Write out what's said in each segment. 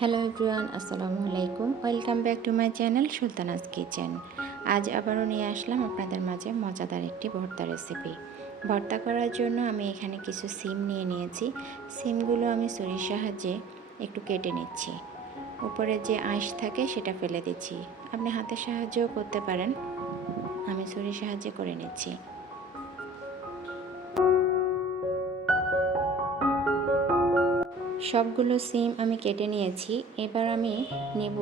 Hello everyone, আসসালামু আলাইকুম। Welcome back to my channel Sultana's kitchen. আজ আবারও নিয়ে আসলাম আপনাদের মাঝে মজাদার একটি ভর্তা রেসিপি। ভর্তা করার জন্য আমি এখানে কিছু সিম নিয়ে নিয়েছি। সিমগুলো আমি ছুরির সাহায্যে একটু কেটে নিচ্ছি। উপরে যে আঁশ থাকে সেটা ফেলে দিচ্ছি। আপনি হাতের সাহায্যেও করতে পারেন, আমি ছুরির সাহায্যে করে নিচ্ছি। সবগুলো সিম আমি কেটে নিয়েছি। এবার আমি নেব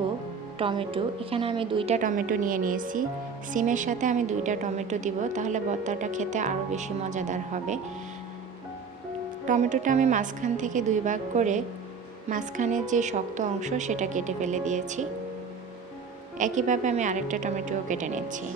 টমেটো। এখানে আমি 2টা টমেটো নিয়ে নিয়েছি। সিমের সাথে আমি 2টা টমেটো দিব, তাহলে ভর্তাটা খেতে আরও বেশি মজাদার হবে। টমেটোটা আমি মাঝখান থেকে 2 ভাগ করে মাঝখানের যে শক্ত অংশ সেটা কেটে ফেলে দিয়েছি। একইভাবে আমি আরেকটা টমেটোও কেটে নিচ্ছি।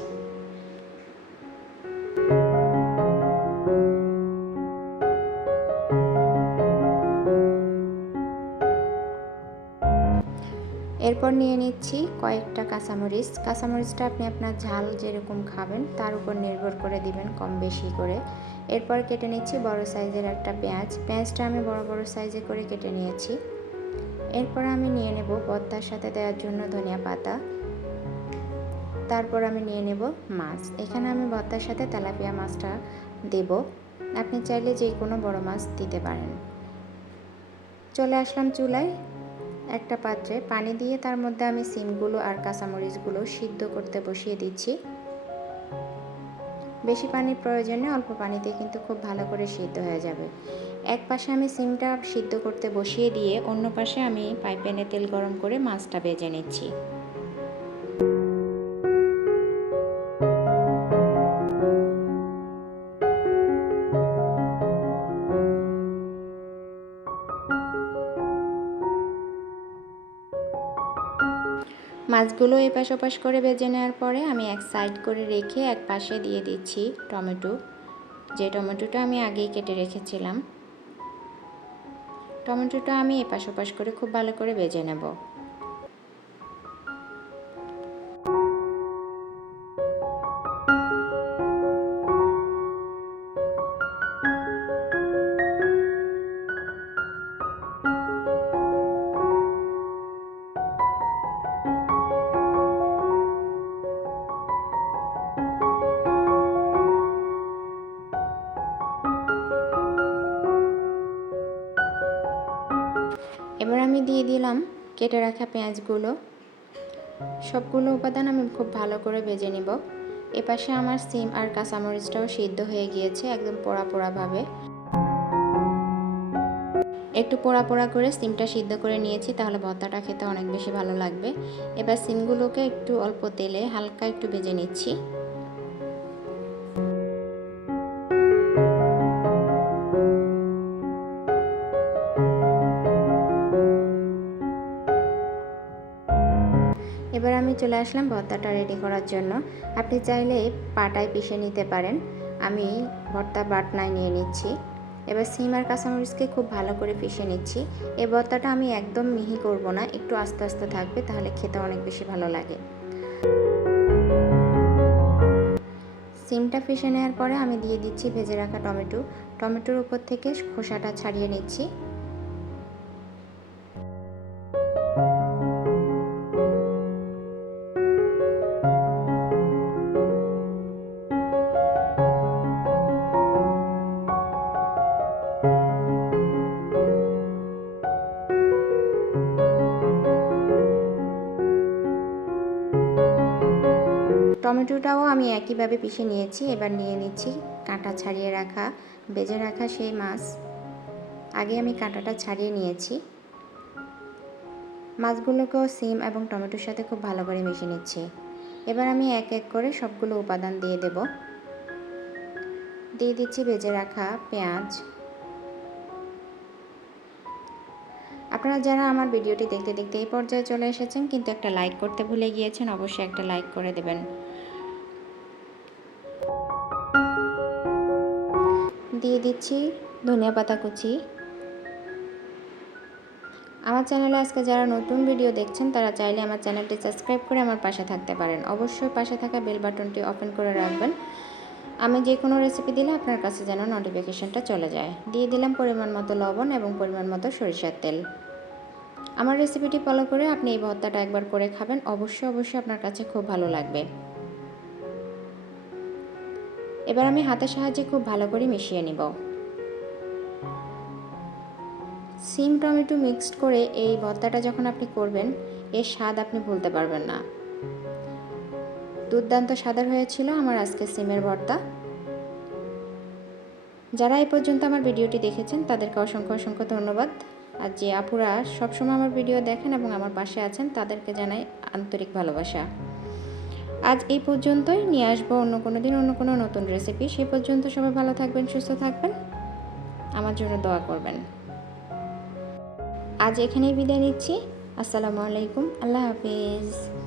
এরপর নিয়ে নিচ্ছি কয়েকটা কাঁচামরিচ। কাঁচামরিচটা আপনি আপনার ঝাল যেরকম খাবেন তার উপর নির্ভর করে দিবেন, কম বেশি করে। এরপর কেটে নিচ্ছি বড় সাইজের একটা পেঁয়াজ। পেঁয়াজটা আমি বড় বড় সাইজে করে কেটে নিয়েছি। এরপর আমি নিয়ে নেব ভর্তার সাথে দেওয়ার জন্য ধনিয়া পাতা। তারপর আমি নিয়ে নেব মাছ। এখানে আমি ভর্তার সাথে তেলাপিয়া মাছটা দেব। আপনি চাইলে যে কোনো বড় মাছ দিতে পারেন। চলে আসলাম চুলায়। একটা পাত্রে পানি দিয়ে তার মধ্যে আমি সিমগুলো আর কাঁচামরিচগুলো সিদ্ধ করতে বসিয়ে দিচ্ছি। বেশি পানির প্রয়োজনে অল্প পানিতে কিন্তু খুব ভালো করে সিদ্ধ হয়ে যাবে। এক পাশে আমি সিমটা সিদ্ধ করতে বসিয়ে দিয়ে অন্য পাশে আমি ফ্রাই প্যানে তেল গরম করে মাছটা ভেজে নিচ্ছি। মাছগুলো এপাশ ওপাশ করে ভেজে নেওয়ার পরে আমি এক সাইড করে রেখে এক পাশে দিয়ে দিচ্ছি টমেটো, যে টমেটোটা আমি আগেই কেটে রেখেছিলাম। টমেটোটা আমি এপাশ ওপাশ করে খুব ভালো করে ভেজে নেব। এবার আমি দিয়ে দিলাম কেটে রাখা পেঁয়াজগুলো। সবগুলো উপাদান আমি খুব ভালো করে ভেজে নেব। এপাশে আমার সিম আর কাঁচামরিচটাও সিদ্ধ হয়ে গিয়েছে একদম পোড়া পোড়াভাবে। একটু পোড়া পোড়া করে সিমটা সিদ্ধ করে নিয়েছি, তাহলে ভর্তাটা খেতে অনেক বেশি ভালো লাগবে। এবার সিমগুলোকে একটু অল্প তেলে হালকা একটু ভেজে নিচ্ছি। এবার আমি চলে আসলাম ভর্তাটা রেডি করার জন্য। আপনি চাইলে পাটায় পিষে নিতে পারেন, আমি ভর্তা বাটনায় নিয়ে নিচ্ছি। এবার সিম আর কাঁচামরিচকে খুব ভালো করে পিষে নিচ্ছি। এই ভর্তাটা আমি একদম মিহি করব না, একটু আস্তে আস্তে থাকবে, তাহলে খেতে অনেক বেশি ভালো লাগে। সিমটা পিষে নেওয়ার পরে আমি দিয়ে দিচ্ছি ভেজে রাখা টমেটো। টমেটোর উপর থেকে খোসাটা ছাড়িয়ে নিচ্ছি। টমেটোটাও আমি একইভাবে পিষে নিয়েছি। এবার নিয়ে নিচ্ছি কাঁটা ছাড়িয়ে রাখা ভেজে রাখা সেই মাছ। আগে আমি কাঁটাটা ছাড়িয়ে নিয়েছি। মাছগুলোকেও সিম এবং টমেটোর সাথে খুব ভালো করে মিশিয়ে নিচ্ছি। এবার আমি এক এক করে সবগুলো উপাদান দিয়ে দেব। দিয়ে দিচ্ছি ভেজে রাখা পেঁয়াজ। আপনারা যারা আমার ভিডিওটি দেখতে দেখতে এই পর্যায়ে চলে এসেছেন কিন্তু একটা লাইক করতে ভুলে গিয়েছেন, অবশ্যই একটা লাইক করে দেবেন। দিয়ে দিচ্ছি ধনিয়া পাতা কুচি। আমার চ্যানেলে আজকে যারা নতুন ভিডিও দেখছেন তারা চাইলে আমার চ্যানেলটি সাবস্ক্রাইব করে আমার পাশে থাকতে পারেন। অবশ্যই পাশে থাকা বেল বাটনটি ওপেন করে রাখবেন, আমি যে কোনো রেসিপি দিলে আপনার কাছে যেন নোটিফিকেশনটা চলে যায়। দিয়ে দিলাম পরিমাণ মতো লবণ এবং পরিমাণ মতো সরিষার তেল। আমার রেসিপিটি ফলো করে আপনি এই ভর্তাটা একবার করে খাবেন, অবশ্যই আপনার কাছে খুব ভালো লাগবে। এবার আমি হাতের সাহায্যে খুব ভালো করে মিশিয়ে নিব। সিম টমেটো মিক্সড করে এই ভর্তাটা যখন আপনি করবেন, এর স্বাদ আপনি ভুলতে পারবেন না। দুর্দান্ত স্বাদের হয়েছিল আমার আজকে সিমের ভর্তা। যারা এই পর্যন্ত আমার ভিডিওটি দেখেছেন তাদেরকে অসংখ্য ধন্যবাদ। আর যে আপুরা সবসময় আমার ভিডিও দেখেন এবং আমার পাশে আছেন তাদেরকে জানাই আন্তরিক ভালোবাসা। আজ এই পর্যন্তই, নিয়ে আসবো অন্য কোনো দিন অন্য কোনো নতুন রেসিপি। সেই পর্যন্ত সবাই ভালো থাকবেন, সুস্থ থাকবেন, আমার জন্য দোয়া করবেন। আজ এখানেই বিদায় নিচ্ছি। আসসালামু আলাইকুম, আল্লাহ হাফিজ।